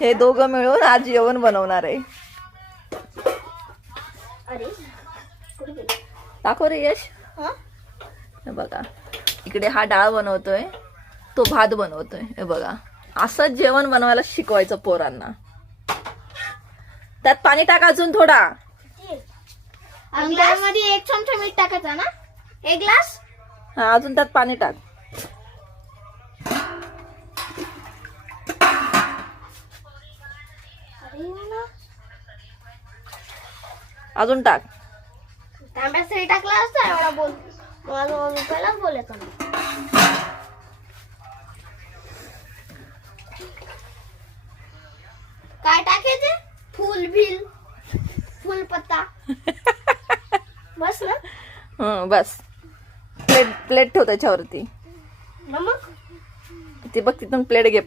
हे दोघं मिळून आज जेवण बनवणार आहे. दाखव रे यश. हे बघा इकडे हा डाळ बनवतोय, तो भात बनवतोय. हे बघा असंच जेवण बनवायला शिकवायचं पोरांना. त्यात पाणी टाक अजून थोडा. मध्ये 1 चमचा मीठ टाकायचा ना, 1 ग्लास. हा अजून त्यात पाणी टाक. अजून टाक. तांब्यासाठी टाकला असता एवढा बोल. माझा मम्मी पहिलाच बोलायचा. काय टाकायचे? फूल बिल, फुल पत्ता. बस ना. बस प्लेट ठेव त्याच्यावरती. मग ती बघ तिथून प्लेट घे.